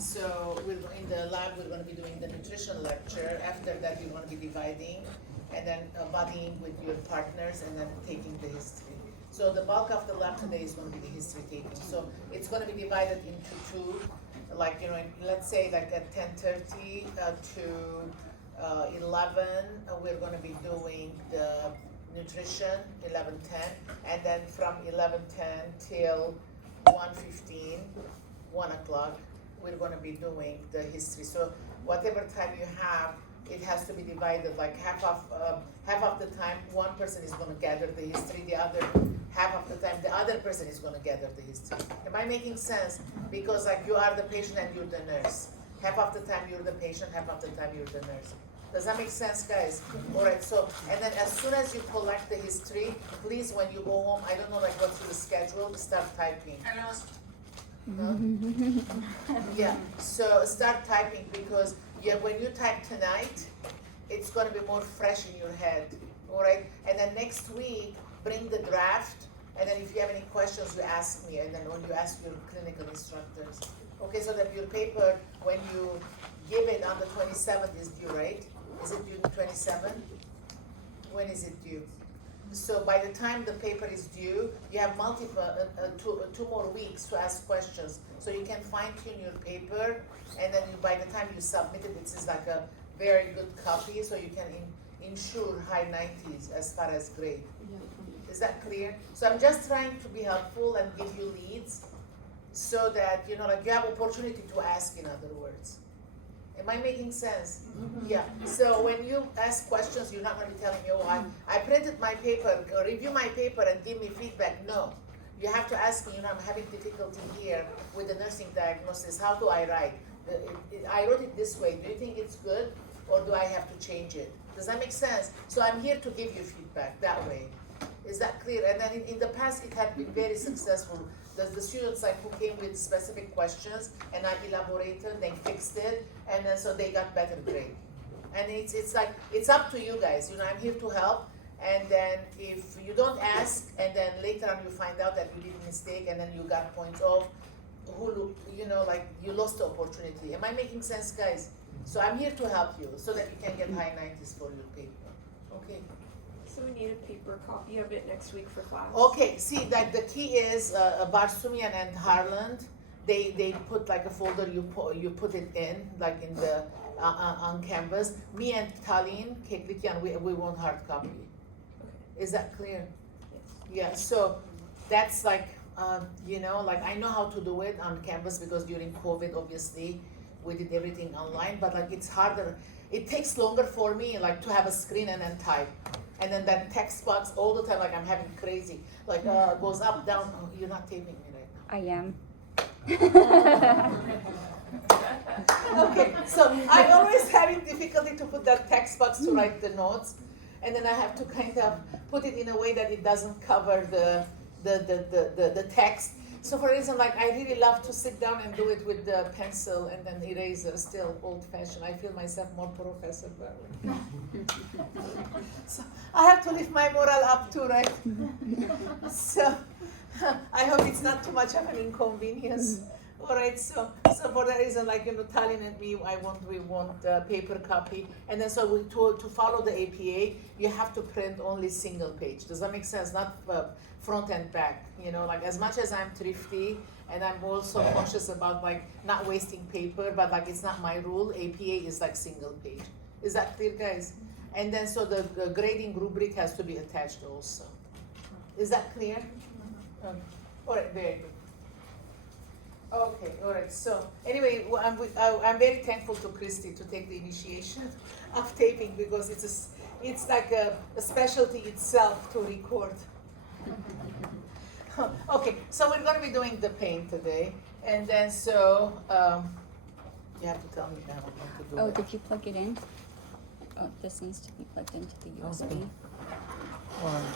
So in the lab, we're going to be doing the nutrition lecture. After that, we're going to be dividing and then buddying with your partners and then taking the history. So the bulk of the lab today is going to be the history taking. So it's going to be divided into two, like, let's say like at 10:30 to 11, we're going to be doing the nutrition, 11:10, and then from 11:10 till 1:15, 1 o'clock, we're going to be doing the history. So whatever time you have, it has to be divided, like half of the time one person is going to gather the history, the other half of the time the other person is going to gather the history. Am I making sense? Because like you are the patient and you're the nurse. Half of the time you're the patient, half of the time you're the nurse. Does that make sense, guys? All right, so, and then as soon as you collect the history, please, when you go home, I don't know like what's your schedule, start typing. Huh? Yeah, so start typing because when you type tonight, it's going to be more fresh in your head, all right? And then next week, bring the draft, and then if you have any questions, you ask me, and then when you ask your clinical instructors. Okay, so that your paper, when you give it on the 27th is due, right? Is it due the 27th? When is it due? So by the time the paper is due, you have two more weeks to ask questions. So you can fine tune your paper, and then by the time you submit it, it's like a very good copy, so you can ensure high 90s as far as grade. Is that clear? So I'm just trying to be helpful and give you leads so that, like you have opportunity to ask, in other words. Am I making sense? Mm-hmm. Yeah. So when you ask questions, you're not going to be telling me, oh, I printed my paper, review my paper and give me feedback. No. You have to ask me, I'm having difficulty here with the nursing diagnosis. How do I write? I wrote it this way. Do you think it's good or do I have to change it? Does that make sense? So I'm here to give you feedback that way. Is that clear? And then in the past, it had been very successful. The students who came with specific questions, and I elaborated, they fixed it, and then so they got better grade. And it's up to you guys. I'm here to help. And then if you don't ask, and then later on you find out that you did a mistake, and then you got points off, you lost the opportunity. Am I making sense, guys? So I'm here to help you so that you can get high 90s for your paper. Okay. So we need a paper copy of it next week for class. Okay, see that the key is Barsumian and Harland. They put like a folder you put it in like in the on Canvas. Me and Talin Keklikian we want hard copy. Okay. Is that clear? Yes. Yeah. So that's like like I know how to do it on Canvas because during COVID obviously we did everything online, but like it's harder. It takes longer for me like to have a screen and then type. And then that text box all the time, like I'm having crazy, like goes up, down. Oh, you're not taping me right now. I am. Okay, so I'm always having difficulty to put that text box to write the notes, and then I have to kind of put it in a way that it doesn't cover the text. So for instance, like I really love to sit down and do it with the pencil and then eraser, still old-fashioned. I feel myself more professor that way. So I have to lift my moral up too, right? So I hope it's not too much of an inconvenience. All right, so for that reason, like Talin and me, we want paper copy, and then so to follow the APA, you have to print only single page. Does that make sense? Not front and back. Like as much as I'm thrifty, and I'm also conscious about like not wasting paper, but like it's not my rule. APA is like single page. Is that clear, guys? And then so the grading rubric has to be attached also. Is that clear? All right, very good. Okay, all right. So anyway, I'm very thankful to Christy to take the initiation of taping because it's like a specialty itself to record. Okay, so we're going to be doing the pain today, and then so you have to tell me now how to do it. Oh, did you plug it in? Oh, this needs to be plugged into the USB. Okay.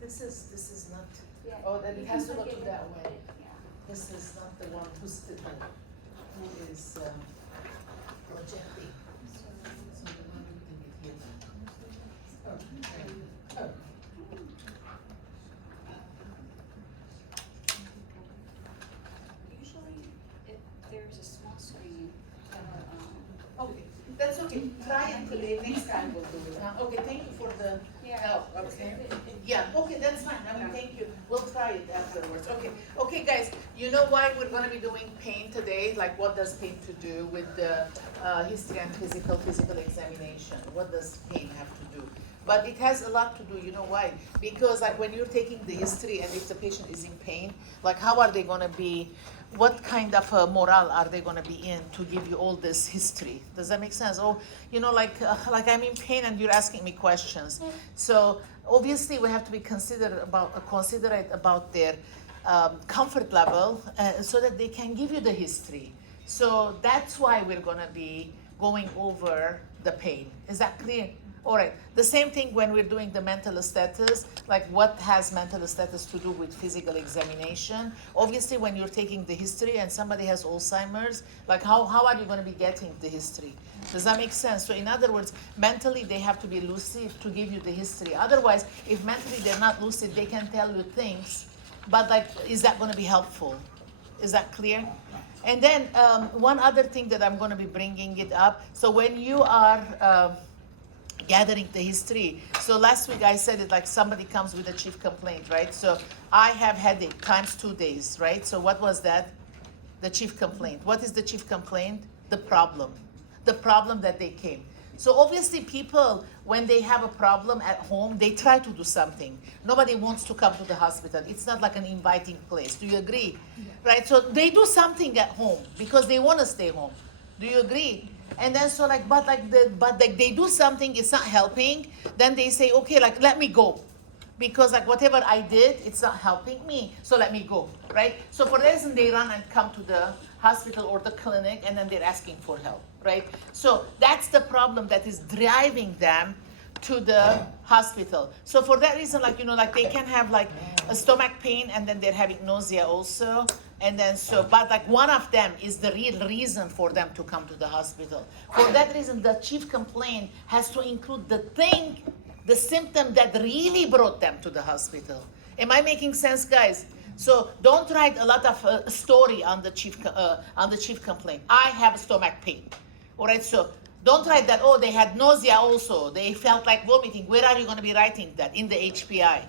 This is not. Oh, then it has to go to that way. This is not the one who is. screen. Okay, that's okay. Try it today. Next time we'll do it. Okay, thank you for the help. Okay. Yeah. Okay, that's fine. I mean, thank you. We'll try it afterwards. Okay. Okay, guys. You know why we're going to be doing pain today? Like, what does pain to do with the history and physical examination? What does pain have to do? But it has a lot to do. You know why? Because like when you're taking the history and if the patient is in pain, like how are they going to be? What kind of morale are they going to be in to give you all this history? Does that make sense? Oh, you know, like I'm in pain and you're asking me questions. So obviously we have to be considerate about their comfort level so that they can give you the history. So that's why we're going to be going over the pain. Is that clear? All right. The same thing when we're doing the mental status, like what has mental status to do with physical examination? Obviously, when you're taking the history and somebody has Alzheimer's, like how are you going to be getting the history? Does that make sense? So in other words, mentally they have to be lucid to give you the history. Otherwise, if mentally they're not lucid, they can tell you things, but like, is that going to be helpful? Is that clear? And then one other thing that I'm going to be bringing it up. So when you are gathering the history. So last week I said it like somebody comes with a chief complaint, right? So I have headache times 2 days, right? So what was that? The chief complaint. What is the chief complaint? The problem that they came. So obviously people, when they have a problem at home, they try to do something. Nobody wants to come to the hospital. It's not like an inviting place. Do you agree? Yeah. Right? So they do something at home because they want to stay home. Do you agree? And then so like, but they do something, it's not helping. Then they say, okay, like let me go, because like whatever I did, it's not helping me. So let me go, right? So for that reason, they run and come to the hospital or the clinic, and then they're asking for help, right? So that's the problem that is driving them to the hospital. So for that reason, like, you know, like they can have like a stomach pain and then they're having nausea also. And then so, but like one of them is the real reason for them to come to the hospital. For that reason, the chief complaint has to include the symptom that really brought them to the hospital. Am I making sense, guys? So don't write a lot of story on the chief complaint. I have stomach pain. All right, so don't write that, oh, they had nausea also. They felt like vomiting. Where are you going to be writing that? In the HPI.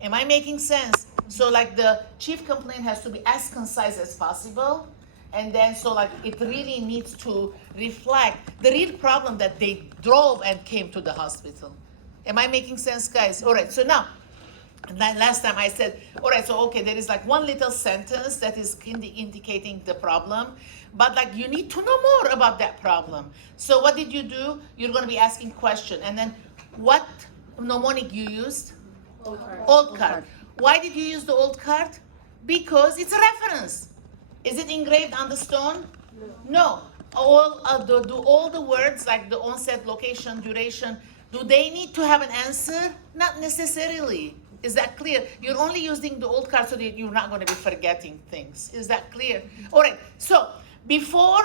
Am I making sense? So like the chief complaint has to be as concise as possible. And then so like it really needs to reflect the real problem that they drove and came to the hospital. Am I making sense, guys? All right, so now, last time I said, all right, so okay, there is like one little sentence that is indicating the problem, but like you need to know more about that problem. So what did you do? You're going to be asking question, and then what mnemonic you used? Old card. Why did you use the old card? Because it's a reference. Is it engraved on the stone? No. Do all the words like the onset, location, duration, do they need to have an answer? Not necessarily. Is that clear? You're only using the old card so that you're not going to be forgetting things. Is that clear? All right. So before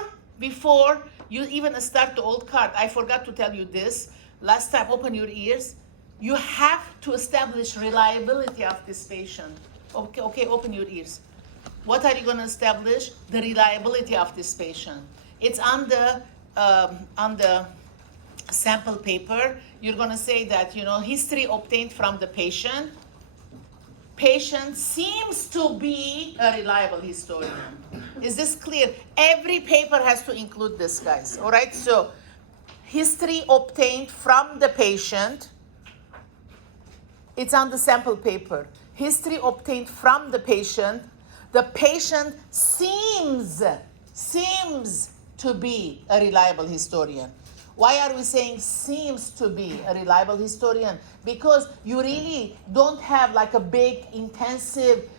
you even start the old card, I forgot to tell you this. Last time, open your ears. You have to establish reliability of this patient. Okay, open your ears. What are you going to establish? The reliability of this patient. It's on the sample paper. You're going to say that, you know, history obtained from the patient. Patient seems to be a reliable historian. Is this clear? Every paper has to include this, guys. All right, so history obtained from the patient. It's on the sample paper. History obtained from the patient. The patient seems to be a reliable historian. Why are we saying seems to be a reliable historian? Because you really don't have like a big, intensive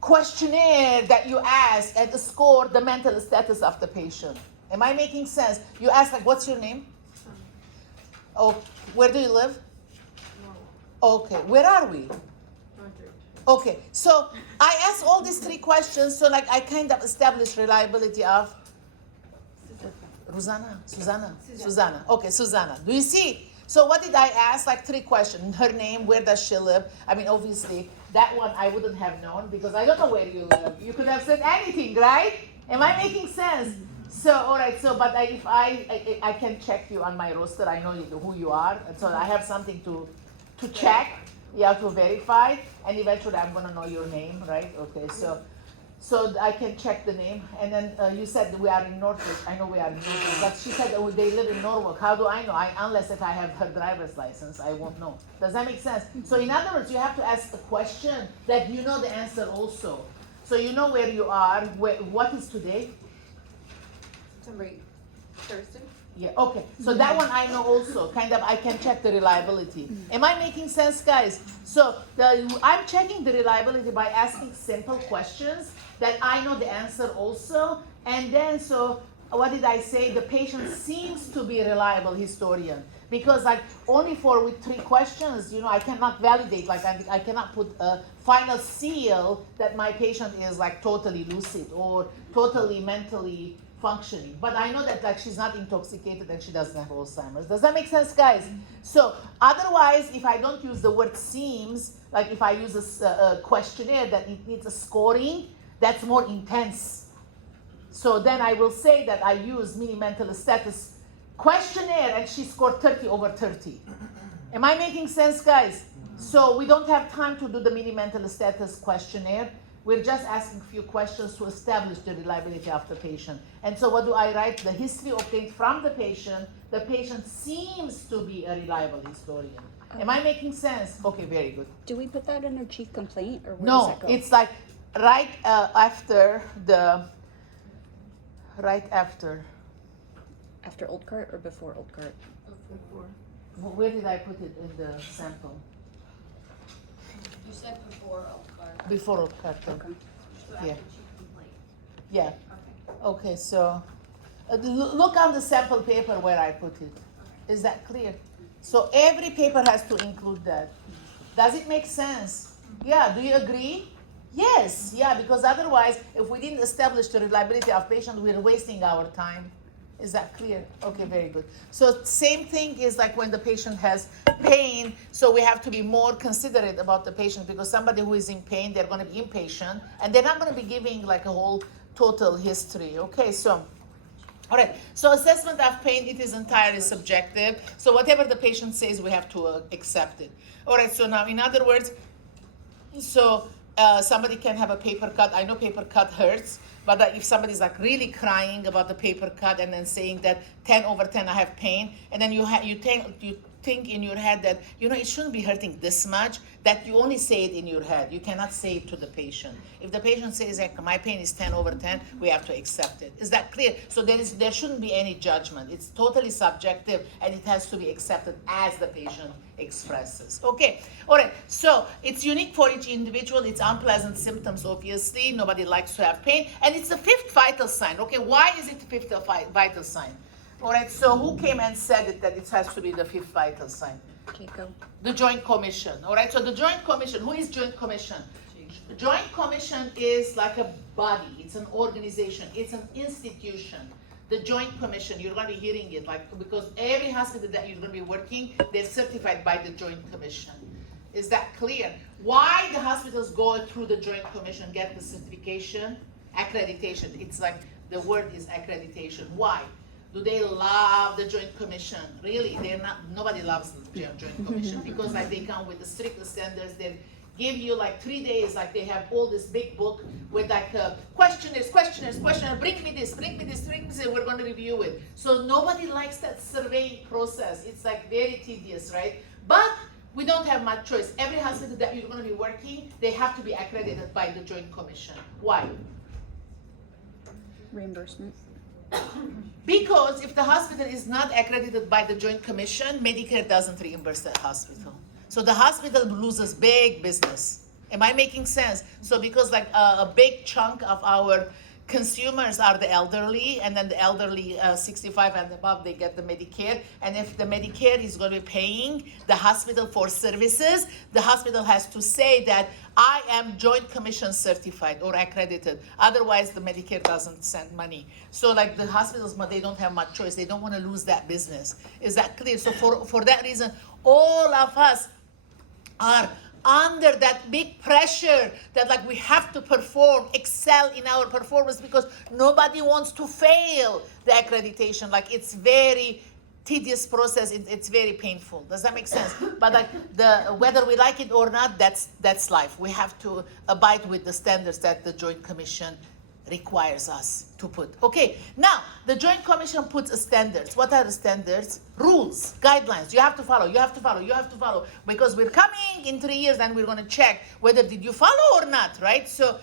questionnaire that you ask and score the mental status of the patient. Am I making sense? You ask like, what's your name? Oh, where do you live? Okay, where are we? Okay, so I asked all these 3 questions, so like I kind of established reliability of Susanna. Okay, Susanna. Do you see? So what did I ask? Like 3 questions. Her name, where does she live? I mean, obviously, that one I wouldn't have known because I don't know where you live. You could have said anything, right? Am I making sense? So, all right, so, but if I can check you on my roster, I know who you are, and so I have something to check, yeah, to verify, and eventually I'm gonna know your name, right? Okay, so I can check the name, and then you said we are in Northwich. I know we are in Northwich, but she said they live in Norwalk. How do I know? Unless if I have her driver's license, I won't know. Does that make sense? So in other words, you have to ask a question that you know the answer also. So you know where you are. What is today? Thursday? Yeah, okay. So that one I know also. Kind of, I can check the reliability. Am I making sense, guys? So I'm checking the reliability by asking simple questions that I know the answer also. And then, so what did I say? The patient seems to be a reliable historian. Because like only with 3 questions, I cannot validate, like I cannot put a final seal that my patient is like totally lucid or totally mentally functioning. But I know that like she's not intoxicated and she doesn't have Alzheimer's. Does that make sense, guys? So otherwise, if I don't use the word seems, like if I use a questionnaire that it needs a scoring, that's more intense. So then I will say that I use mini mental status questionnaire and she scored 30 over 30. Am I making sense, guys? So we don't have time to do the mini mental status questionnaire. We're just asking a few questions to establish the reliability of the patient. And so what do I write? The history obtained from the patient. The patient seems to be a reliable historian. Am I making sense? Okay, very good. Do we put that in our chief complaint, or where does No, that go? it's like right after After old cart or before old cart? where did I put it in the sample? You said before old card. Before old cart. Okay. So after Yeah. chief complaint. Yeah. Okay. Okay, so look on the sample paper where I put it. Is that clear? So every paper has to include that. Does it make sense? Yeah, do you agree? Yes, yeah, because otherwise, if we didn't establish the reliability of patient, we're wasting our time. Is that clear? Okay, very good. So same thing is like when the patient has pain, so we have to be more considerate about the patient because somebody who is in pain, they're going to be impatient and they're not going to be giving like a whole total history. Okay, so all right, so assessment of pain, it is entirely subjective. So whatever the patient says, we have to accept it. All right, so now in other words, so somebody can have a paper cut. I know paper cut hurts, but if somebody's like really crying about the paper cut and then saying that 10 over 10 I have pain, and then you think in your head that it shouldn't be hurting this much, that you only say it in your head. You cannot say it to the patient. If the patient says like my pain is 10 over 10, we have to accept it. Is that clear? So there shouldn't be any judgment. It's totally subjective and it has to be accepted as the patient expresses. Okay, all right, so it's unique for each individual. It's unpleasant symptoms, obviously. Nobody likes to have pain, and it's the 5th vital sign. Okay, why is it the 5th vital sign? All right, so who came and said it that it has to be the 5th vital sign? Jacob. The Joint Commission. All right, so the Joint Commission, who is Joint Commission? Joint Commission is like a body, it's an organization, it's an institution. The Joint Commission, you're going to be hearing it, like, because every hospital that you're going to be working, they're certified by the Joint Commission. Is that clear? Why the hospitals go through the Joint Commission, get the certification? Accreditation. It's like, the word is accreditation. Why? Do they love the Joint Commission? Really, they're not. Nobody loves the Joint Commission because like they come with the strict standards. They give you like 3 days. Like they have all this big book with like questionnaires. Bring me this. And we're going to review it. So nobody likes that surveying process. It's like very tedious, right? But we don't have much choice. Every hospital that you're going to be working, they have to be accredited by the Joint Commission. Why? Reimbursement. Because if the hospital is not accredited by the Joint Commission, Medicare doesn't reimburse that hospital. So the hospital loses big business. Am I making sense? So because like a big chunk of our consumers are the elderly, and then the elderly 65 and above, they get the Medicare. And if the Medicare is going to be paying the hospital for services, the hospital has to say that I am Joint Commission certified or accredited. Otherwise, the Medicare doesn't send money. So like the hospitals, they don't have much choice. They don't want to lose that business. Is that clear? So for that reason, all of us are under that big pressure that like we have to perform, excel in our performance because nobody wants to fail the accreditation. Like it's very tedious process. It's very painful. Does that make sense? But like whether we like it or not, that's life. We have to abide with the standards that the Joint Commission requires us to put. Okay, now the Joint Commission puts standards. What are the standards? Rules, guidelines. You have to follow, you have to follow, you have to follow. Because we're coming in 3 years and we're gonna check whether did you follow or not, right? So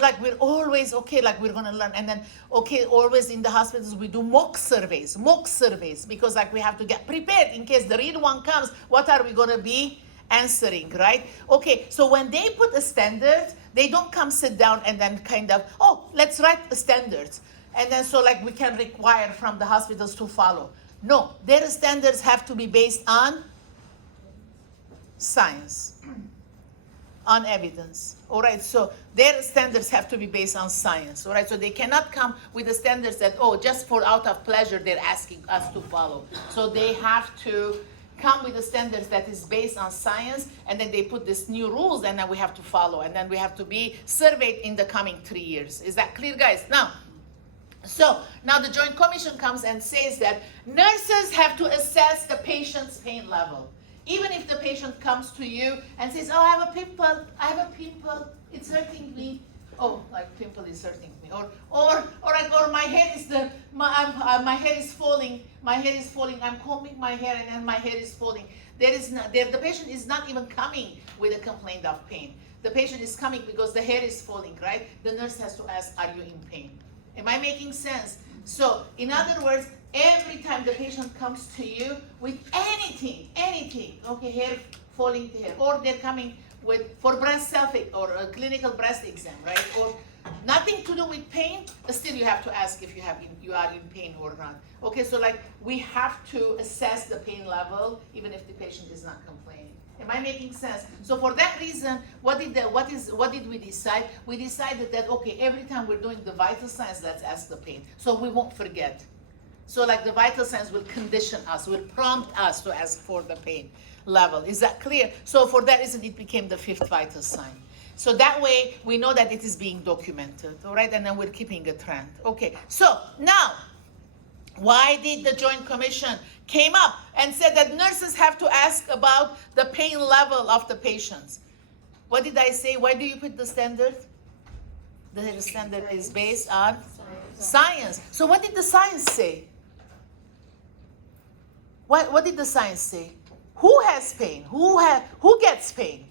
like we're always, okay, like we're gonna learn. And then, okay, always in the hospitals we do mock surveys, because like we have to get prepared in case the real one comes, what are we gonna be answering, right? Okay, so when they put a standard, they don't come sit down and then kind of, oh, let's write the standards. And then so like we can require from the hospitals to follow. No, their standards have to be based on science, on evidence. All right, so their standards have to be based on science. All right, so they cannot come with the standards that, oh, just for out of pleasure, they're asking us to follow. So they have to come with the standards that is based on science, and then they put these new rules, and then we have to follow, and then we have to be surveyed in the coming 3 years. Is that clear, guys? Now, so now the Joint Commission comes and says that nurses have to assess the patient's pain level. Even if the patient comes to you and says, oh, I have a pimple, it's hurting me. Oh, like pimple is hurting me, or my hair is my hair is falling. I'm combing my hair and then my hair is falling. The patient is not even coming with a complaint of pain. The patient is coming because the hair is falling, right? The nurse has to ask, are you in pain? Am I making sense? So, in other words, every time the patient comes to you with anything, okay, hair falling hair, or they're coming for breast self or a clinical breast exam, right? Or nothing to do with pain, still you have to ask if you are in pain or not. Okay, so like we have to assess the pain level even if the patient is not complaining. Am I making sense? So for that reason, what did we decide? We decided that okay, every time we're doing the vital signs, let's ask the pain, so we won't forget. So like the vital signs will condition us, will prompt us to ask for the pain level. Is that clear? So for that reason, it became the 5th vital sign. So that way, we know that it is being documented, all right? And then we're keeping a trend. Okay, so now, why did the Joint Commission came up and said that nurses have to ask about the pain level of the patients? What did I say? Why do you put the standard? The standard is based on science. So what did the science say? What did the science say? Who has pain? Who gets pain?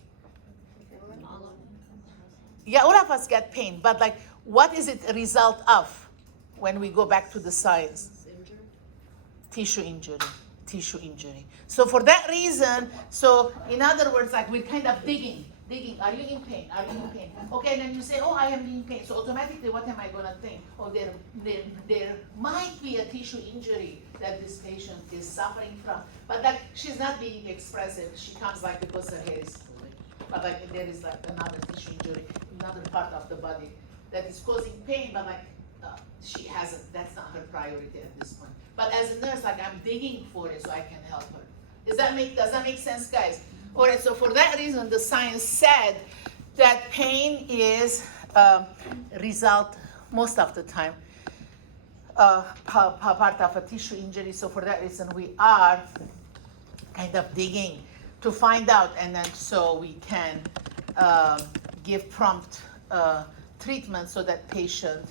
Yeah, all of us get pain, but like, what is it a result of when we go back to the science? Tissue injury. So for that reason, so in other words, like we're kind of digging. Are you in pain? Are you in pain? Okay, and then you say, oh, I am in pain. So automatically, what am I gonna think? Oh, there might be a tissue injury that this patient is suffering from, but like she's not being expressive. She comes like because her hair is pulling, but like there is like another tissue injury, another part of the body that is causing pain, but like she hasn't. That's not her priority at this point. But as a nurse, like I'm digging for it so I can help her. Does that make sense, guys? All right, so for that reason, the science said that pain is result, most of the time, part of a tissue injury. So for that reason, we are kind of digging to find out, and then so we can give prompt treatment so that patient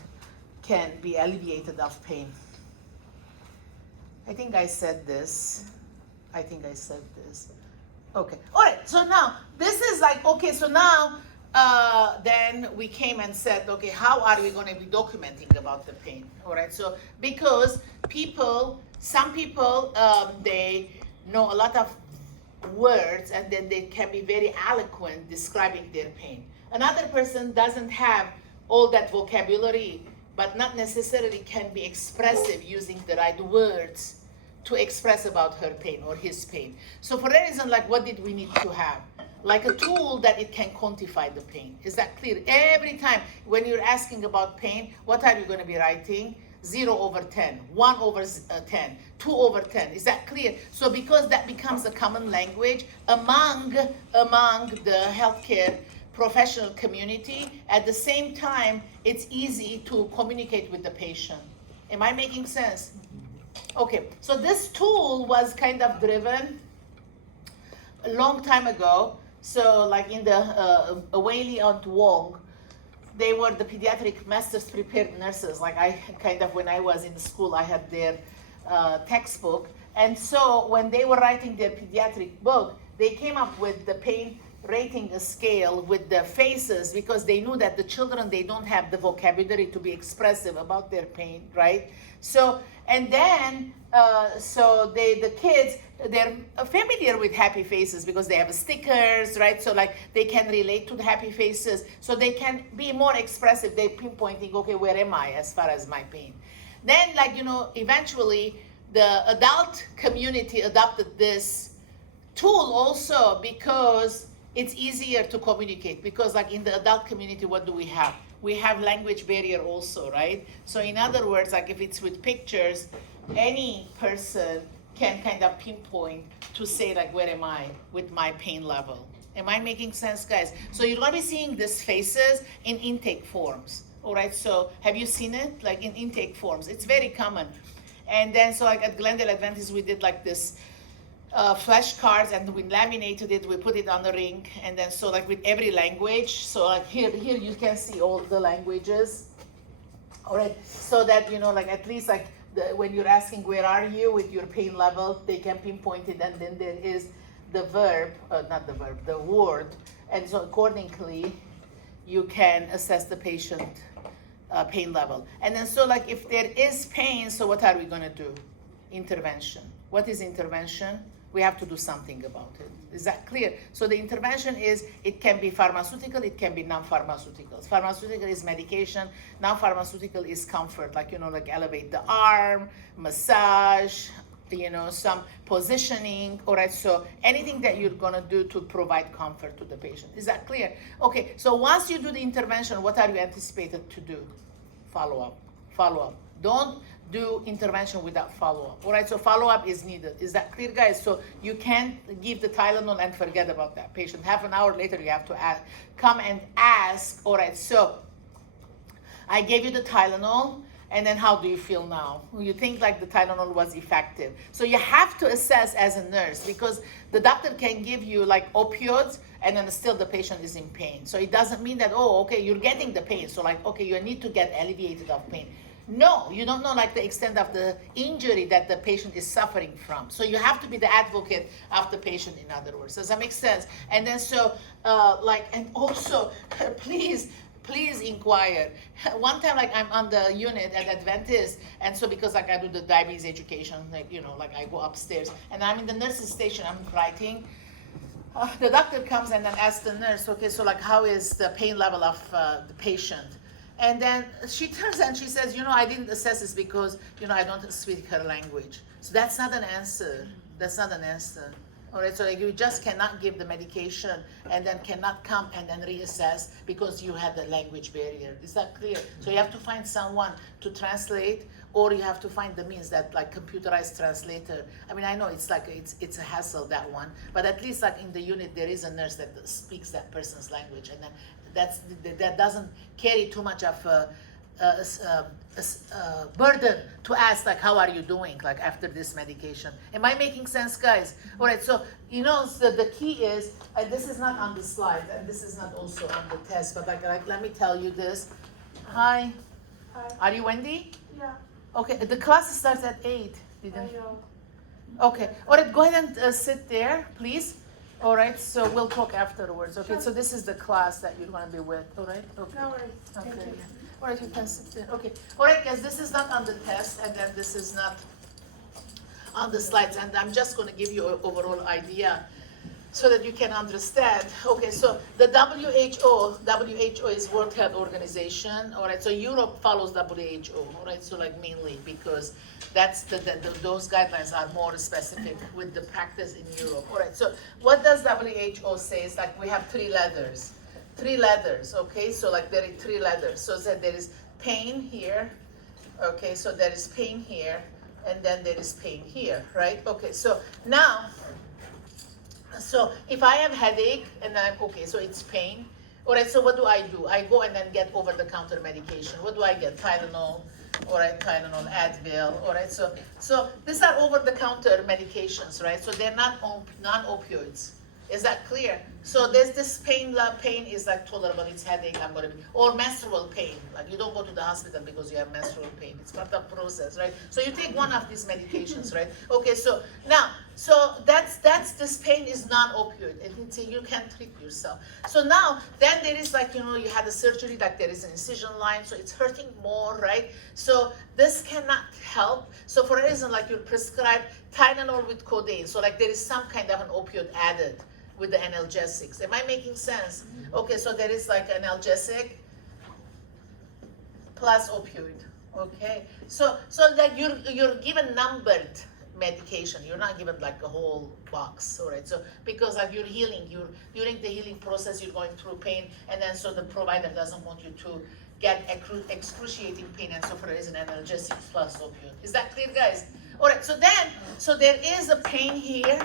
can be alleviated of pain. I think I said this. Okay, all right, so now this is like, okay, so now then we came and said, okay, how are we going to be documenting about the pain? All right, so because some people, they know a lot of words and then they can be very eloquent describing their pain. Another person doesn't have all that vocabulary, but not necessarily can be expressive using the right words to express about her pain or his pain. So for that reason, like what did we need to have? Like a tool that it can quantify the pain. Is that clear? Every time when you're asking about pain, what are you going to be writing? 0 over 10, 1 over 10, 2 over 10. Is that clear? So because that becomes a common language among the healthcare professional community, at the same time, it's easy to communicate with the patient. Am I making sense? Okay, so this tool was kind of driven a long time ago. So like in the Whaley and Wong, they were the pediatric masters prepared nurses. Like I kind of, when I was in school, I had their textbook. And so when they were writing their pediatric book, they came up with the pain rating scale with the faces, because they knew that the children, they don't have the vocabulary to be expressive about their pain, right? So, and then, so the kids, they're familiar with happy faces because they have stickers, right? So like they can relate to the happy faces, so they can be more expressive. They're pinpointing, okay, where am I as far as my pain? Then, like, you know, eventually the adult community adopted this tool also because it's easier to communicate. Because like in the adult community, what do we have? We have language barrier also, right? So in other words, like if it's with pictures, any person can kind of pinpoint to say like, where am I with my pain level? Am I making sense, guys? So you're gonna be seeing these faces in intake forms, all right? So have you seen it? Like in intake forms, it's very common. And then so like at Glendale Adventist, we did like this flashcards, and we laminated it, we put it on the ring, and then so like with every language, so like here you can see all the languages, all right, so that, you know, like at least like when you're asking where are you with your pain level, they can pinpoint it, and then there is the verb, not the verb, the word, and so accordingly you can assess the patient pain level. And then so like if there is pain, so what are we gonna do? Intervention. What is intervention? We have to do something about it. Is that clear? So the intervention is, it can be pharmaceutical, it can be non-pharmaceuticals. Pharmaceutical is medication, non-pharmaceutical is comfort, like, you know, like elevate the arm, massage, you know, some positioning, all right? So anything that you're gonna do to provide comfort to the patient. Is that clear? Okay, so once you do the intervention, what are you anticipated to do? Follow-up, follow-up. Don't do intervention without follow-up, all right? So follow-up is needed. Is that clear, guys? So you can't give the Tylenol and forget about that patient. Half an hour later, you have to come and ask, all right, so I gave you the Tylenol, and then how do you feel now? You think like the Tylenol was effective. So you have to assess as a nurse, because the doctor can give you like opioids, and then still the patient is in pain. So it doesn't mean that, oh, okay, you're getting the pain, so like, okay, you need to get alleviated of pain. No, you don't know like the extent of the injury that the patient is suffering from. So you have to be the advocate of the patient, in other words. Does that make sense? And then so, and also, please inquire. One time, like I'm on the unit at Adventist, and so because like I do the diabetes education, like, you know, like I go upstairs, and I'm in the nurse's station, I'm writing. The doctor comes and then asks the nurse, okay, so like how is the pain level of the patient? And then she turns and she says, you know, I didn't assess this because, you know, I don't speak her language. So that's not an answer. That's not an answer. All right, so like you just cannot give the medication and then cannot come and then reassess because you had the language barrier. Is that clear? So you have to find someone to translate, or you have to find the means that like computerized translator. I mean, I know it's like, it's a hassle, that one, but at least like in the unit, there is a nurse that speaks that person's language, and then that doesn't carry too much of a burden to ask like, how are you doing like after this medication? Am I making sense, guys? All right, so you know, so the key is, this is not on the slide, and this is not also on the test, but like let me tell you this. Hi. Hi. Are you Wendy? Yeah. Okay, the class starts at 8. I know. Okay, all right, go ahead and sit there, please. All right, so we'll talk afterwards. Okay, Sure. so this is the class that you're gonna be with, all right? Okay. No worries. Okay. Thank you. All right, you can sit there. Okay. All right, guys, this is not on the test, and then this is not on the slides, and I'm just gonna give you an overall idea so that you can understand. Okay, so the WHO is World Health Organization, all right? So Europe follows WHO, all right? So like mainly because that's those guidelines are more specific with the practice in Europe, all right? So what does WHO say? It's like we have 3 letters. 3 letters, okay? So like there are 3 letters. So that there is pain here, Okay, so there is pain here, and then there is pain here, right? Okay, so now, so if I have headache and I'm okay, so it's pain. All right, so what do? I go and then get over-the-counter medication. What do I get? Tylenol, all right, Tylenol, Advil, all right. So these are over-the-counter medications, right? So they're not non-opioids. Is that clear? So there's this pain is like tolerable, it's headache, I'm gonna be, or menstrual pain. Like you don't go to the hospital because you have menstrual pain. It's part of the process, right? So you take one of these medications, right? Okay, so now, so that's this pain is non-opioid. You can treat yourself. So now, then there is like, you had a surgery, like there is an incision line, so it's hurting more, right? So this cannot help. So for a reason, like you're prescribed Tylenol with codeine. So like there is some kind of an opioid added with the analgesics. Am I making sense? Okay, so there is like analgesic plus opioid. Okay, so like you're given numbered medication. You're not given like a whole box, all right? So because like you're healing, during the healing process, you're going through pain, and then so the provider doesn't want you to get excruciating pain, and so for there is an analgesic plus opioid. Is that clear, guys? All right, so there is a pain here,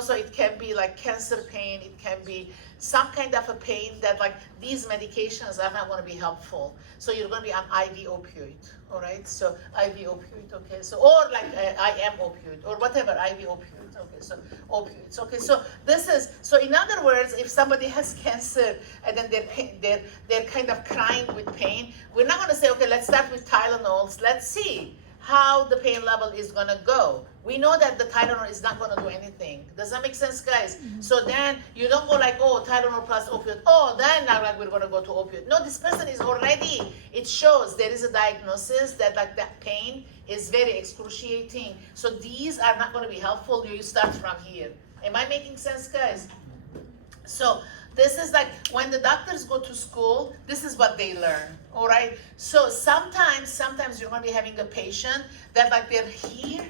so it can be like cancer pain, it can be some kind of a pain that like these medications are not going to be helpful. So you're going to be on IV opioid, all right? So IV opioid, okay? So, or like IM opioid, or whatever, IV opioid, okay? So opioids, okay? So so in other words, if somebody has cancer and then they're kind of crying with pain, we're not going to say, okay, let's start with Tylenols, let's see how the pain level is going to go. We know that the Tylenol is not going to do anything. Does that make sense, guys? Mm-hmm. So then you don't go like, oh, Tylenol plus opioid. Oh, then now like we're going to go to opioid. No, this person is already, it shows there is a diagnosis that like that pain is very excruciating. So these are not going to be helpful. You start from here. Am I making sense, guys? So this is like when the doctors go to school, this is what they learn, all right? So sometimes you're going to be having a patient that like they're here,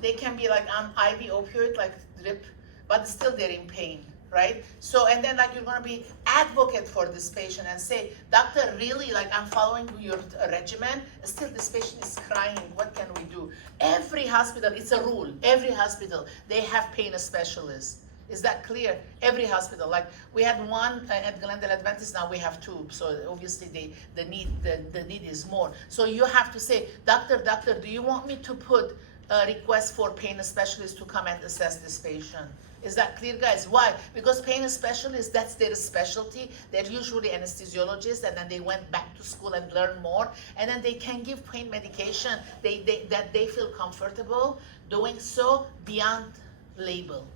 they can be like on IV opioid, like drip, but still they're in pain, right? So, and then like you're going to be advocate for this patient and say, doctor, really, like I'm following your regimen, still this patient is crying, what can we do? Every hospital, it's a rule, every hospital, they have pain specialists. Is that clear? Every hospital, like we had one at Glendale Adventist, now we have two. So obviously the need is more. So you have to say, doctor, do you want me to put a request for pain specialists to come and assess this patient? Is that clear, guys? Why? Because pain specialists, that's their specialty. They're usually anesthesiologists, and then they went back to school and learned more, and then they can give pain medication that they feel comfortable doing so beyond label.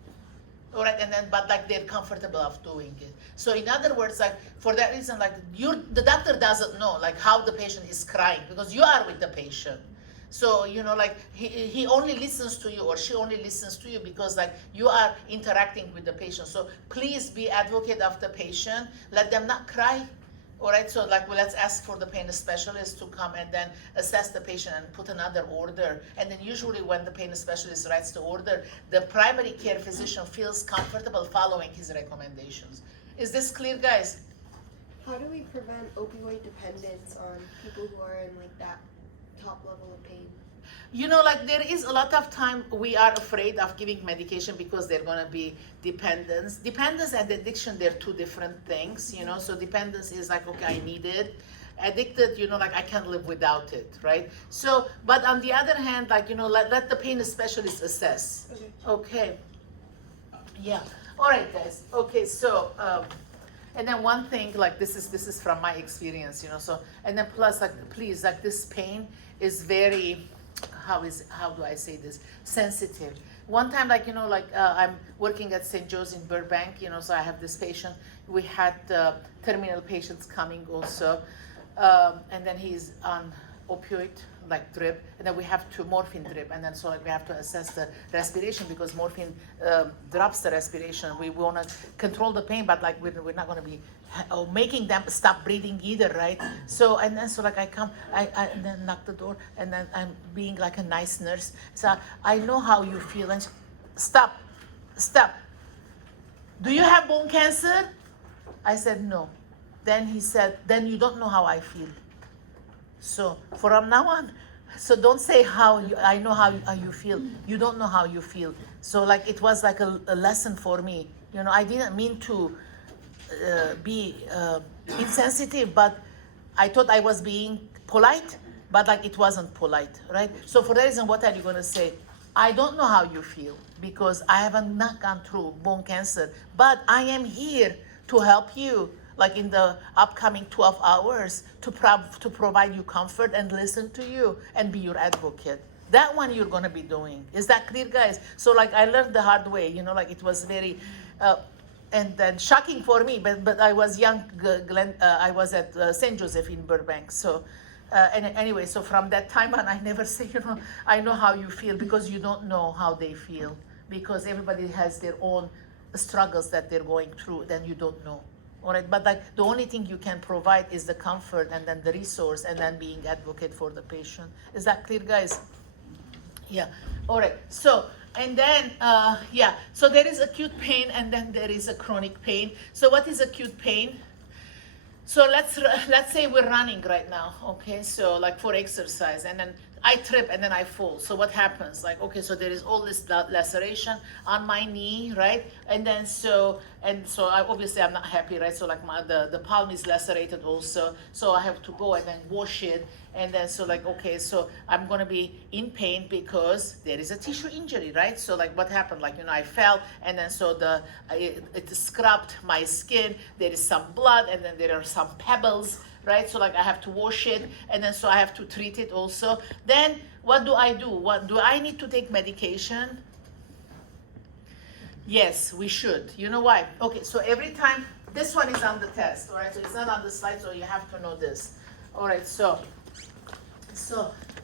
All right, and then, but like they're comfortable of doing it. So in other words, like for that reason, like the doctor doesn't know like how the patient is crying because you are with the patient. So, like he only listens to you or she only listens to you because like you are interacting with the patient. So please be advocate of the patient. Let them not cry. All right, so like let's ask for the pain specialist to come and then assess the patient and put another order. And then usually when the pain specialist writes the order, the primary care physician feels comfortable following his recommendations. Is this clear, guys? How do we prevent opioid dependence on people who are in like that top level of pain? Like there is a lot of time we are afraid of giving medication because they're going to be dependence. Dependence and addiction, they're two different things, So dependence is like, okay, I need it. Addicted, like I can't live without it, right? So, but on the other hand, like, let the pain specialist assess. Okay. Yeah. All right, guys. Okay, so, and then one thing, like this is from my experience, So, and then plus, like, please, like this pain is very, how do I say this? Sensitive. One time, like, I'm working at St. Joe's in Burbank, so I have this patient. We had terminal patients coming also. And then he's on opioid, like drip, and then we have to morphine drip, and then so like we have to assess the respiration because morphine drops the respiration. We want to control the pain, but like we're not going to be making them stop breathing either, right? So and then so like I come, I and then knock the door, and then I'm being like a nice nurse. So I know how you feel, and stop. Do you have bone cancer? I said no. Then he said, then you don't know how I feel. So from now on, So don't say how you, I know how you feel. You don't know how you feel. So like it was like a lesson for me. You know, I didn't mean to be insensitive, but I thought I was being polite, but like it wasn't polite, right? So for that reason, what are you gonna say? I don't know how you feel because I haven't not gone through bone cancer, but I am here to help you, like in the upcoming 12 hours, to provide you comfort and listen to you and be your advocate. That one you're gonna be doing. Is that clear, guys? So like I learned the hard way, you know, like it was very, and then shocking for me, but I was young, Glenn, I was at St. Joseph in Burbank, so and anyway, so from that time on, I never say, you know, I know how you feel, because you don't know how they feel, because everybody has their own struggles that they're going through, then you don't know. All right, but like the only thing you can provide is the comfort and then the resource and then being advocate for the patient. Is that clear, guys? Yeah. All right. So, and then, yeah, so there is acute pain and then there is a chronic pain. So what is acute pain? So let's say we're running right now, okay? So like for exercise, and then I trip and then I fall. So what happens? Like, okay, so there is all this laceration on my knee, right? And then so I obviously I'm not happy, right? So like the palm is lacerated also. So I have to go and then wash it. And then so like, okay, so I'm gonna be in pain because there is a tissue injury, right? So like what happened? Like, you know, I fell and then so it scrubbed my skin. There is some blood and then there are some pebbles, right? So like I have to wash it and then so I have to treat it also. Then what do? What do I need to take medication? Yes, we should. You know why? Okay, so every time, this one is on the test, all right? So it's not on the slide, so you have to know this. All right, so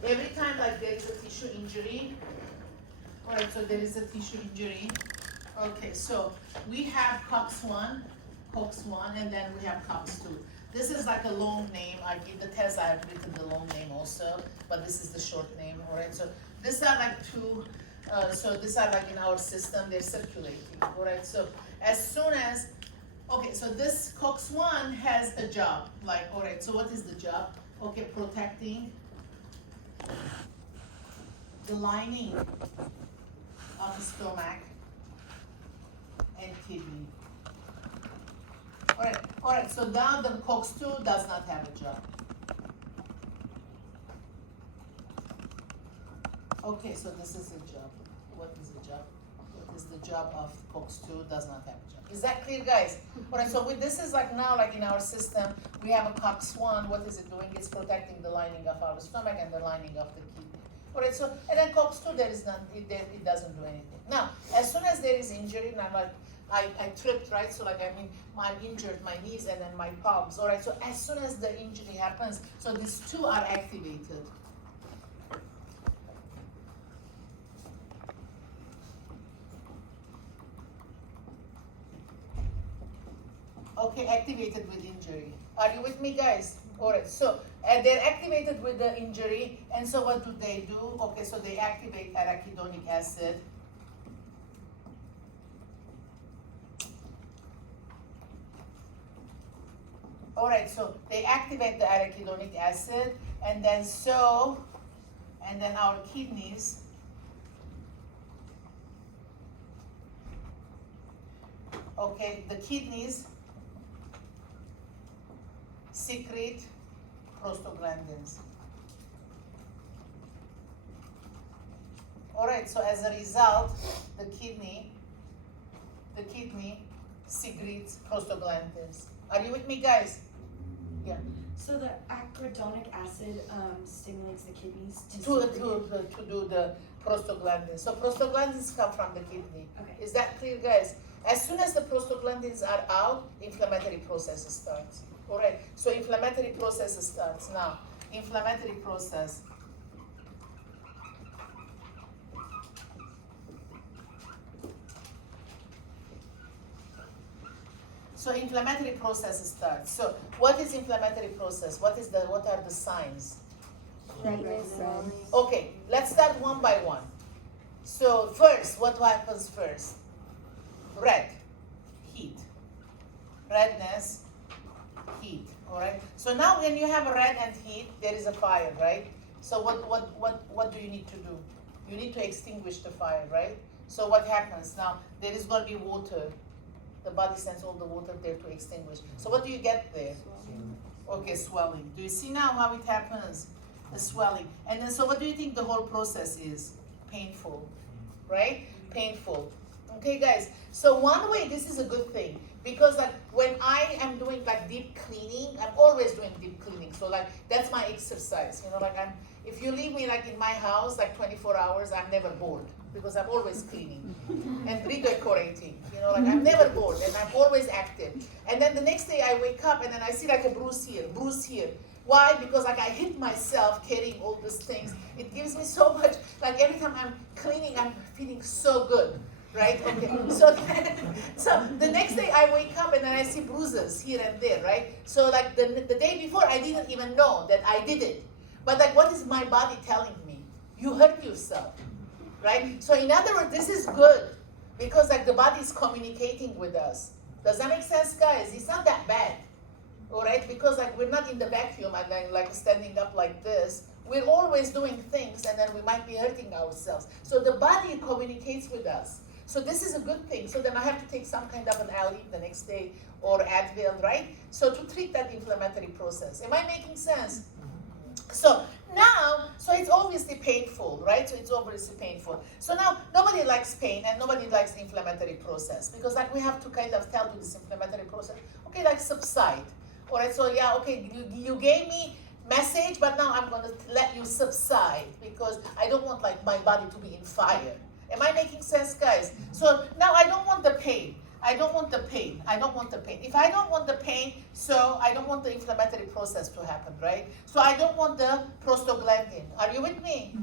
every time like there is a tissue injury, all right, so there is a tissue injury. Okay, so we have COX-1, and then we have COX-2. This is like a long name. I give the test, I have written the long name also, but this is the short name, all right? So these are like two, so these are like in our system, they're circulating, all right? So as soon as, okay, so this COX-1 has a job, like, all right, so what is the job? Okay, protecting the lining of the stomach and kidney. All right, so now the COX-2 does not have a job. Okay, so this is a job. What is the job? What is the job of COX-2 does not have a job? Is that clear, guys? All right, so this is like now, like in our system, we have a COX-1. What is it doing? It's protecting the lining of our stomach and the lining of the kidney. All right, so, and then COX-2, there is none, it doesn't do anything. Now, as soon as there is injury, and I'm like, I tripped, right? So like, I mean, I'm injured, my knees and then my palms. All right, so as soon as the injury happens, so these two are activated. Okay, activated with injury. Are you with me, guys? All right, so they're activated with the injury, and so what do? Okay, so they activate arachidonic acid. All right, so they activate the arachidonic acid, and then our kidneys okay, the kidneys secrete prostaglandins. All right, so as a result, the kidney secretes prostaglandins. Are you with me, guys? Yeah. So the arachidonic acid stimulates the kidneys to do the prostaglandins. So prostaglandins come from the kidney. Okay. Is that clear, guys? As soon as the prostaglandins are out, inflammatory process starts. All right. So inflammatory process starts now. Inflammatory process. So inflammatory process starts. So what is inflammatory process? What are the signs? Redness. Okay, let's start one by one. So first, what happens first? Red, heat. Redness, heat. All right. So now when you have red and heat, there is a fire, right? So what do you need to do? You need to extinguish the fire, right? So what happens now? There is going to be water. The body sends all the water there to extinguish. So what do you get there? Okay, swelling. Do you see now how it happens? The swelling. And then, so what do you think the whole process is? Painful, right? Painful. Okay, guys. So one way, this is a good thing, because like when I am doing like deep cleaning, I'm always doing deep cleaning. So like that's my exercise. You know, like if you leave me like in my house like 24 hours, I'm never bored, because I'm always cleaning and redecorating. You know, like I'm never bored and I'm always active. And then the next day I wake up and then I see like a bruise here, bruise here. Why? Because like I hit myself carrying all these things. It gives me so much, like every time I'm cleaning, I'm feeling so good, right? Okay, so the next day I wake up and then I see bruises here and there, right? So like the day before I didn't even know that I did it. But like what is my body telling me? You hurt yourself, right? So in other words, this is good, because like the body is communicating with us. Does that make sense, guys? It's not that bad. All right, because like we're not in the vacuum and then like standing up like this. We're always doing things and then we might be hurting ourselves. So the body communicates with us. So this is a good thing. So then I have to take some kind of an Aleve the next day or Advil, right? So to treat that inflammatory process. Am I making sense? So now, so it's obviously painful, right? So it's obviously painful. So now nobody likes pain and nobody likes the inflammatory process, because like we have to kind of tell to this inflammatory process, okay, like subside. All right, so yeah, okay, you gave me message, but now I'm going to let you subside, because I don't want like my body to be in fire. Am I making sense, guys? So now I don't want the pain. I don't want the pain. I don't want the pain. If I don't want the pain, so I don't want the inflammatory process to happen, right? So I don't want the prostaglandin. Are you with me?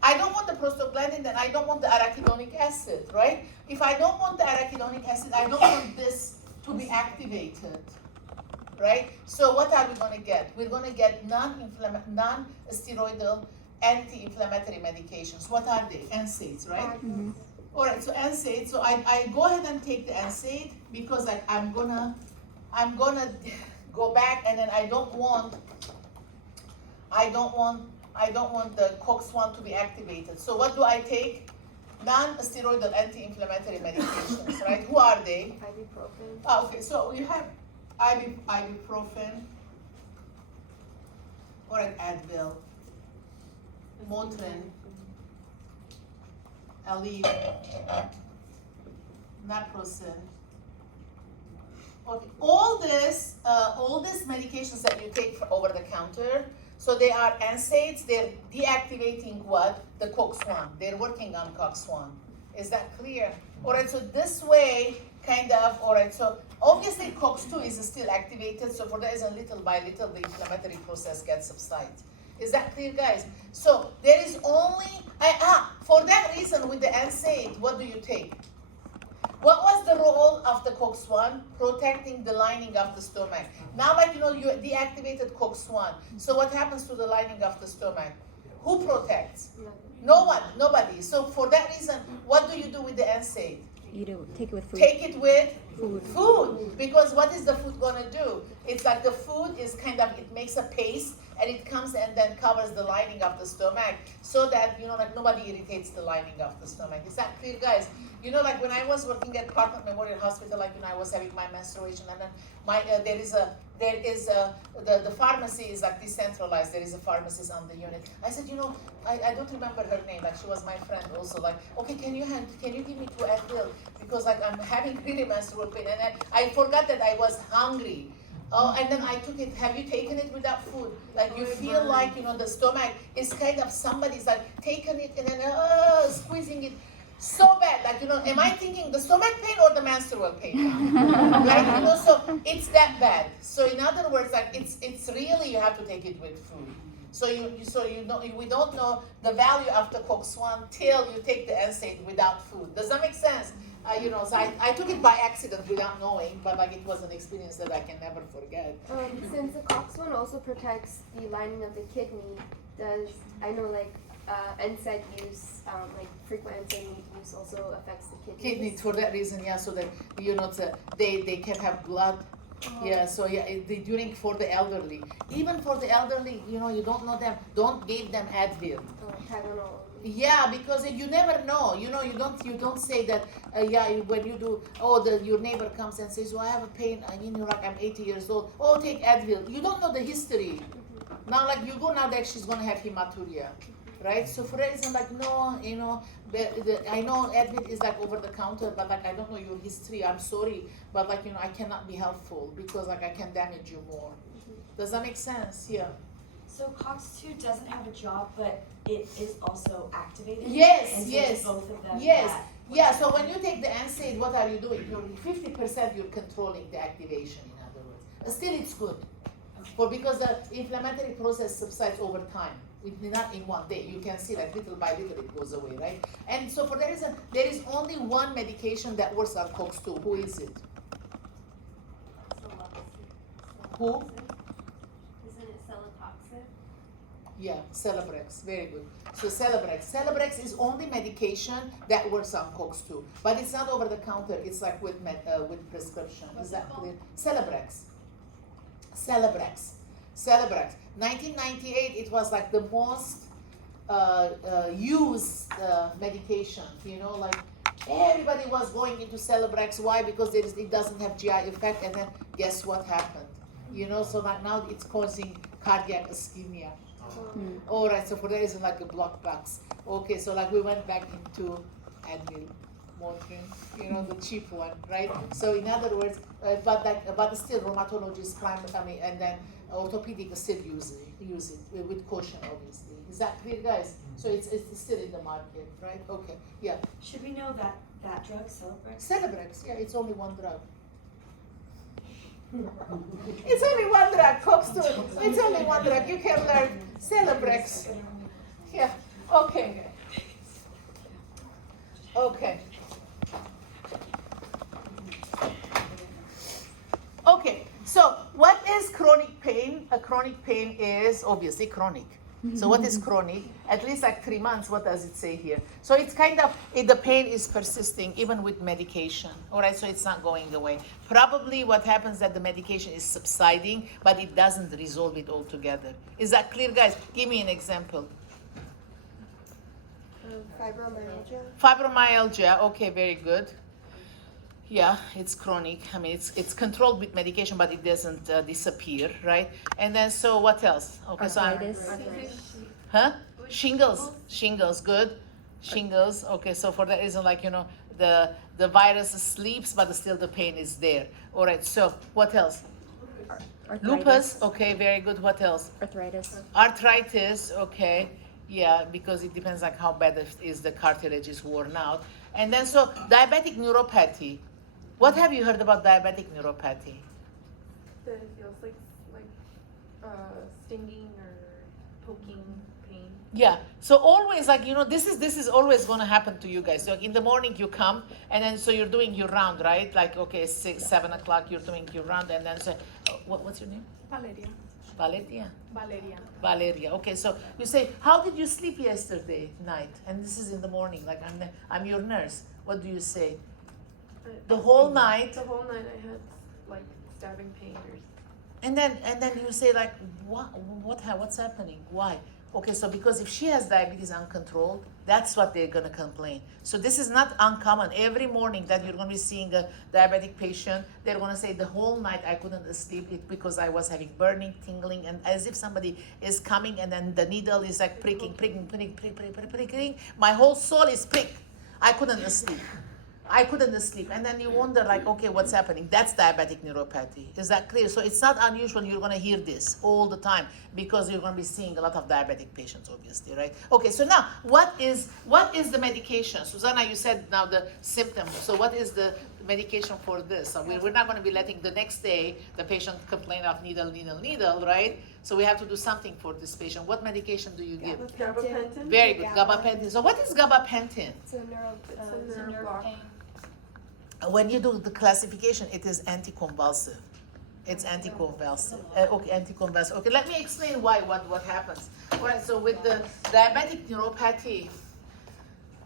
I don't want the prostaglandin, then I don't want the arachidonic acid, right? If I don't want the arachidonic acid, I don't want this to be activated. Right? So what are we going to get? We're going to get non-steroidal anti-inflammatory medications. What are they? NSAIDs, right? Mm-hmm. All right, so NSAID. So I go ahead and take the NSAID, because like I'm gonna go back, and then I don't want the COX-1 to be activated. So what do I take? Non-steroidal anti-inflammatory medications, right? Who are they? Ibuprofen. Oh, okay, so you have ibuprofen, or an Advil, Motrin, Aleve, naproxen. Okay, all these medications that you take for over the counter, so they are NSAIDs. They're deactivating what? The COX-1. They're working on COX-1. Is that clear? All right, so this way, kind of, all right, so obviously COX-2 is still activated, so for that reason, little by little, the inflammatory process gets subsides. Is that clear, guys? So there is only, for that reason with the NSAID, what do you take? What was the role of the COX-1? Protecting the lining of the stomach. Now, like, you know, you deactivated COX-1. So what happens to the lining of the stomach? Who protects? No one, nobody. So for that reason, what do you do with the NSAID? Eat it, take it with food. Take it with Food. food. Because what is the food gonna do? It's like the food is kind of, it makes a paste, and it comes and then covers the lining of the stomach, so that, you know, like nobody irritates the lining of the stomach. Is that clear, guys? You know, like when I was working at Parkland Memorial Hospital, like, you know, I was having my menstruation, and then the pharmacy is like decentralized. There is a pharmacist on the unit. I said, you know, I don't remember her name. Like, she was my friend also. Like, okay, can you give me 2 Advil, because like I'm having really menstrual pain, and I forgot that I was hungry. Oh, and then I took it. Have you taken it without food? Like, you feel like, you know, the stomach is kind of, somebody's like taking it and then squeezing it so bad. Like, you know, am I thinking the stomach pain or the menstrual pain? Right? You know, so it's that bad. So in other words, like it's really, you have to take it with food. So you know, we don't know the value of the COX-1 till you take the NSAID without food. Does that make sense? You know, so I took it by accident without knowing, but like it was an experience that I can never forget. Since the COX-1 also protects the lining of the kidney, I know like NSAID use, like frequent NSAID use also affects the kidneys? Kidney, for that reason, yeah, so that, you know, they can have blood Yeah, so yeah, during for the elderly, even for the elderly, you know, you don't know them, don't give them Advil. Tylenol. Yeah, because you never know. You know, you don't say that. When you do, your neighbor comes and says, "Oh, I have a pain. I mean, you're like I'm 80 years old. Oh, take Advil." You don't know the history. Now, like you go now that she's gonna have hematuria, right? So for that reason, like no, you know, I know Advil is like over the counter, but like I don't know your history. I'm sorry, but like you know, I cannot be helpful because like I can damage you more. Does that make sense? Yeah. So COX-2 doesn't have a job, but it is also activated. Yes, and so yes, it's both of them. yes, that- yeah. So when you take the NSAID, what are you doing? You're 50% you're controlling the activation. In other words, still it's good, because the inflammatory process subsides over time. Not in one day. You can see that little by little it goes away, right? And so for that reason, there is only one medication that works on COX-2. Who is it? Who? Isn't it Celetoxin? Yeah, Celebrex, very good. So Celebrex is only medication that works on COX-2, but it's not over the counter. It's like with prescription. Is that clear? Celebrex. 1998, it was like the most used medication. You know, like everybody was going into Celebrex. Why? Because it doesn't have GI effect. And then guess what happened? You know, so like now it's causing cardiac ischemia. All right, so for that reason, like a block box. Okay, so like we went back into Advil, Motrin, you know, the cheap one, right? So in other words, but still rheumatologists, and then orthopedic still use it with caution, obviously. Is that clear, guys? So it's still in the market, right? Okay, yeah. Should we know that drug, Celebrex? Celebrex, yeah, it's only one drug. It's only one drug, COX-2. It's only one drug. You can learn Celebrex. Yeah. Okay. Okay. Okay. So, what is chronic pain? A chronic pain is obviously chronic. So what is chronic? At least like 3 months. What does it say here? So it's kind of, the pain is persisting even with medication. All right, so it's not going away. Probably what happens that the medication is subsiding, but it doesn't resolve it altogether. Is that clear, guys? Give me an example. Fibromyalgia. Fibromyalgia. Okay, very good. Yeah, it's chronic. I mean, it's controlled with medication, but it doesn't disappear, right? And then, so what else? Okay, so Arthritis. huh? Shingles, good. Shingles. Okay, so for that reason, like you know, the virus sleeps, but still the pain is there. All right. So what else? Lupus. Okay, very good. What else? Arthritis. Arthritis. Okay. Yeah, because it depends like how bad is the cartilage is worn out. And then so diabetic neuropathy. What have you heard about diabetic neuropathy? That it feels like stinging or poking pain. Yeah. So always like you know this is always going to happen to you guys. So in the morning you come and then so you're doing your round, right? Like okay, 6, 7 o'clock you're doing your round and then so what's your name? Valeria. Valeria. Okay, so you say, how did you sleep yesterday night? And this is in the morning. Like I'm your nurse. What do you say? The whole night. The whole night I had like stabbing pain or. And then you say like, what's happening? Why? Okay, so because if she has diabetes uncontrolled, that's what they're gonna complain. So this is not uncommon. Every morning that you're gonna be seeing a diabetic patient, they're gonna say the whole night I couldn't sleep because I was having burning, tingling, and as if somebody is coming and then the needle is like pricking. My whole soul is pricked. I couldn't sleep. And then you wonder like, okay, what's happening? That's diabetic neuropathy. Is that clear? So it's not unusual. You're going to hear this all the time because you're going to be seeing a lot of diabetic patients, obviously, right? Okay, so now what is the medication? Susanna, you said now the symptoms. So what is the medication for this? So we're not going to be letting the next day the patient complain of needle, right? So we have to do something for this patient. What medication do you give? Gabapentin. Very good, gabapentin. So what is gabapentin? It's a neural. It's a nerve block. When you do the classification, it is anticonvulsive. It's anticonvulsive. Okay, anticonvulsive. Okay, let me explain what happens. All right, so with the diabetic neuropathy,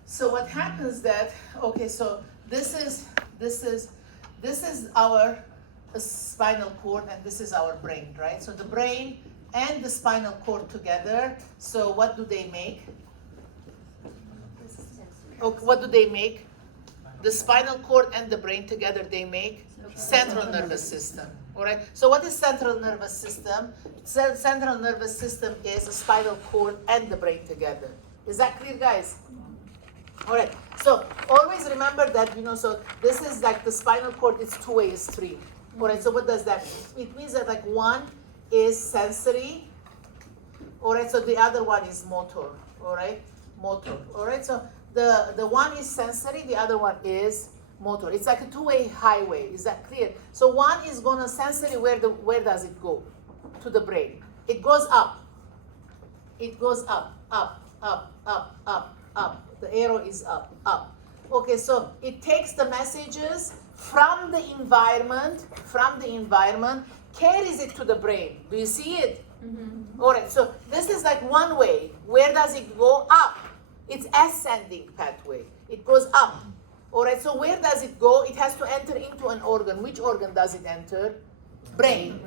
so what happens that, okay, so this is our a spinal cord, and this is our brain, right? So the brain and the spinal cord together, so what do they make? Okay, what do they make? The spinal cord and the brain together, they make central nervous system. All right. So what is central nervous system? Central nervous system is the spinal cord and the brain together. Is that clear, guys? All right. So always remember that, so this is like the spinal cord is two-way street. All right. So what does that mean? It means that like one is sensory. All right. So the other one is motor. All right. Motor. All right. So the one is sensory, the other one is motor. It's like a two-way highway. Is that clear? So one is gonna sensory. Where does it go? To the brain. It goes up. It goes up, up, up, up, up, up. The arrow is up, up. Okay, so it takes the messages from the environment, carries it to the brain. Do you see it? Mm-hmm. All right, so this is like one way. Where does it go? Up. It's ascending pathway. It goes up. All right, so where does it go? It has to enter into an organ. Which organ does it enter? Brain.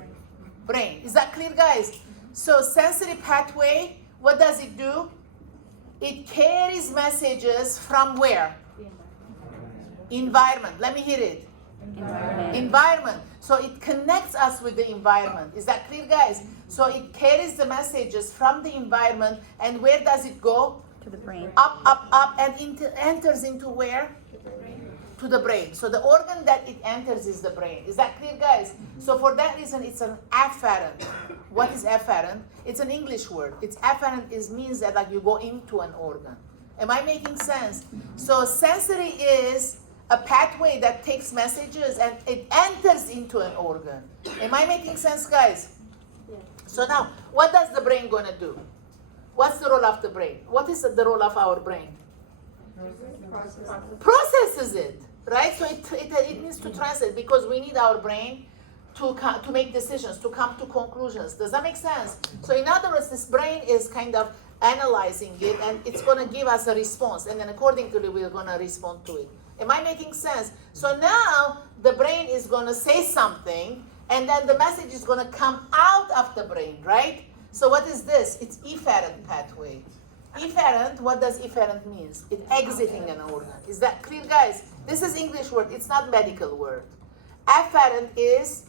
Brain. Is that clear, guys? So sensory pathway, what does it do? It carries messages from where? Environment. Let me hear it. Environment. So it connects us with the environment. Is that clear, guys? So it carries the messages from the environment, and where does it go? To the brain. Up, up, up, and enters into where? To the brain. So the organ that it enters is the brain. Is that clear, guys? So for that reason, it's an afferent. What is afferent? It's an English word. It's afferent means that like you go into an organ. Am I making sense? So sensory is a pathway that takes messages and it enters into an organ. Am I making sense, guys? Yeah. So now, what does the brain gonna do? What's the role of the brain? What is the role of our brain? Processes it, right? So it needs to translate, because we need our brain to make decisions, to come to conclusions. Does that make sense? So in other words, this brain is kind of analyzing it, and it's going to give us a response, and then accordingly we're going to respond to it. Am I making sense? So now the brain is going to say something, and then the message is going to come out of the brain, right? So what is this? It's efferent pathway. Efferent, what does efferent means? It's exiting an organ. Is that clear, guys? This is English word. It's not medical word. Afferent is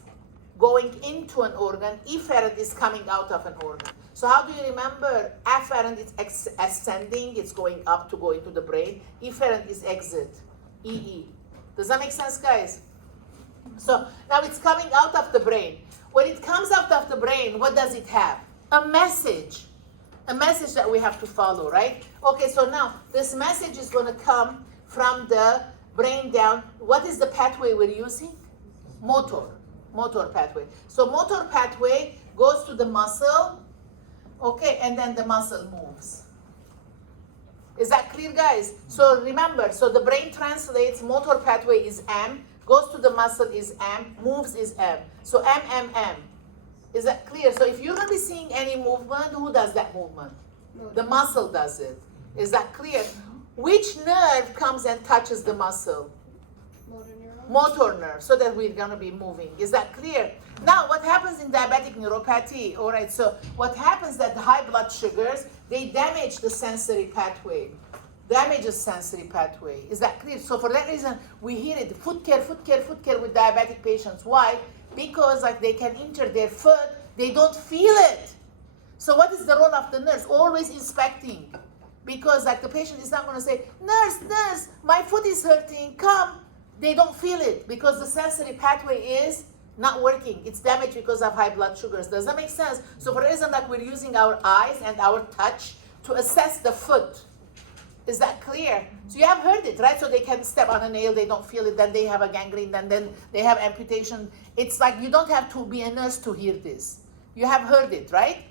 going into an organ. Efferent is coming out of an organ. So how do you remember? Afferent is ascending. It's going up to go into the brain. Efferent is exit. EE. Does that make sense, guys? So now it's coming out of the brain. When it comes out of the brain, what does it have? A message. A message that we have to follow, right? Okay, so now this message is going to come from the brain down. What is the pathway we're using? Motor pathway. So motor pathway goes to the muscle, okay, and then the muscle moves. Is that clear, guys? So remember, so the brain translates, motor pathway is M, goes to the muscle is M, moves is M. So M. Is that clear? So if you're going to be seeing any movement, who does that movement? The muscle does it. Is that clear? Which nerve comes and touches the muscle? Motor nerve, so that we're going to be moving. Is that clear? Now, what happens in diabetic neuropathy? All right, so what happens that the high blood sugars, they damage the sensory pathway. Damages sensory pathway. Is that clear? So for that reason, we hear it, foot care with diabetic patients. Why? Because like they can injure their foot, they don't feel it. So what is the role of the nurse? Always inspecting. Because like the patient is not going to say, nurse, my foot is hurting, come. They don't feel it because the sensory pathway is not working. It's damaged because of high blood sugars. Does that make sense? So for reason that we're using our eyes and our touch to assess the foot. Is that clear? So you have heard it, right? So they can step on a nail, they don't feel it, then they have a gangrene, then they have amputation. It's like you don't have to be a nurse to hear this. You have heard it, right?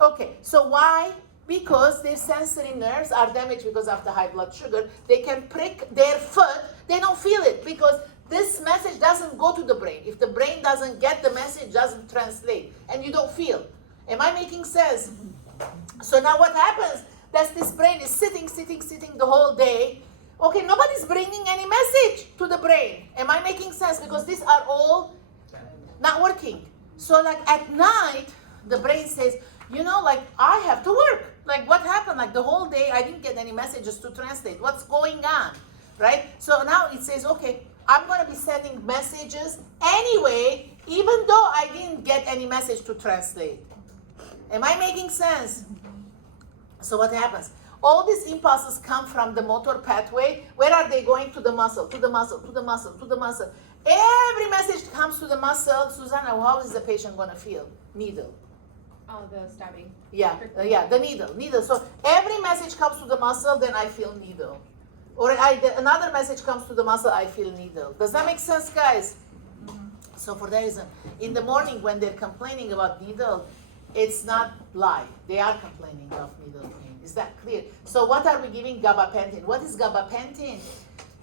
Okay, so why? Because their sensory nerves are damaged because of the high blood sugar. They can prick their foot, they don't feel it because this message doesn't go to the brain. If the brain doesn't get the message, doesn't translate, and you don't feel. Am I making sense? So now what happens? That this brain is sitting the whole day. Okay, nobody's bringing any message to the brain. Am I making sense? Because these are all not working. So like at night, the brain says, you know, like I have to work. Like what happened? Like the whole day I didn't get any messages to translate. What's going on? Right? So now it says, okay, I'm going to be sending messages anyway, even though I didn't get any message to translate. Am I making sense? So what happens? All these impulses come from the motor pathway. Where are they going? To the muscle, to the muscle, to the muscle, to the muscle. Every message comes to the muscle. Susanna, how is the patient going to feel? Needle. Oh, the stabbing. Yeah, the needle. So every message comes to the muscle, then I feel needle. Or another message comes to the muscle, I feel needle. Does that make sense, guys? So for that reason, in the morning when they're complaining about needle, it's not lie. They are complaining of needle pain. Is that clear? So what are we giving? Gabapentin. What is gabapentin?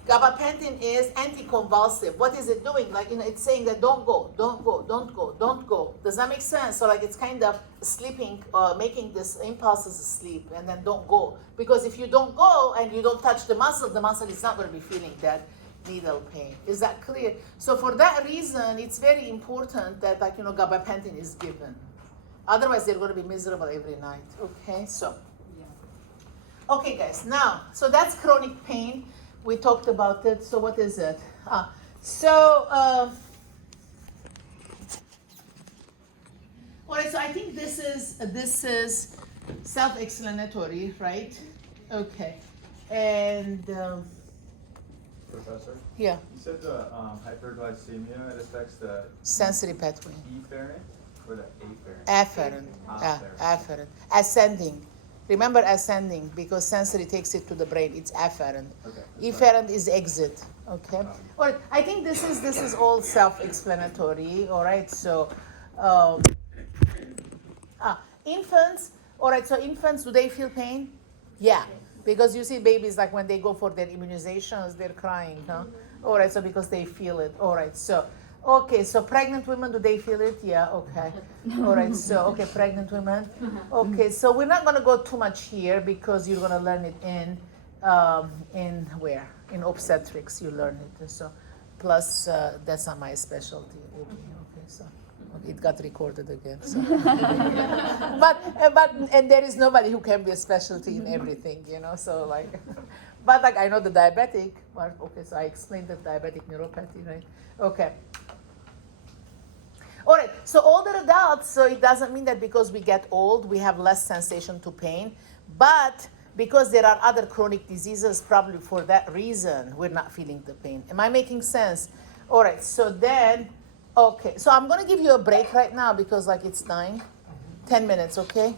Gabapentin is anticonvulsive. What is it doing? Like, it's saying that don't go, don't go, don't go, don't go. Does that make sense? So like it's kind of sleeping, making this impulses sleep, and then don't go. Because if you don't go and you don't touch the muscle is not going to be feeling that needle pain. Is that clear? So for that reason, it's very important that gabapentin is given. Otherwise, they're going to be miserable every night. Okay, so. Okay, guys. Now, so that's chronic pain. We talked about it. So what is it? All right. So I think this is self-explanatory, right? Okay. And Professor, yeah, you said the hyperglycemia, it affects the sensory pathway. efferent or the Afferent. afferent? Afferent. Ascending. Remember ascending, because sensory takes it to the brain. It's afferent. Okay. Efferent is exit. Okay. Well, I think this is all self-explanatory. All right. So, infants. All right. So infants, do they feel pain? Yeah. Because you see babies, like when they go for their immunizations, they're crying, huh? All right. So because they feel it. All right. So. Okay, so pregnant women, do they feel it? Yeah, okay. All right, so, okay, pregnant women. Okay, so we're not going to go too much here because you're going to learn it in where? In obstetrics, you learn it. So, plus, that's not my specialty. Okay, so it got recorded again. So. but and there is nobody who can be a specialty in everything, so like, but like I know the diabetic, well, okay, so I explained the diabetic neuropathy, right? Okay. All right, so older adults, so it doesn't mean that because we get old, we have less sensation to pain, but because there are other chronic diseases, probably for that reason, we're not feeling the pain. Am I making sense? All right, so then, okay, so I'm going to give you a break right now because like it's 10 minutes, okay?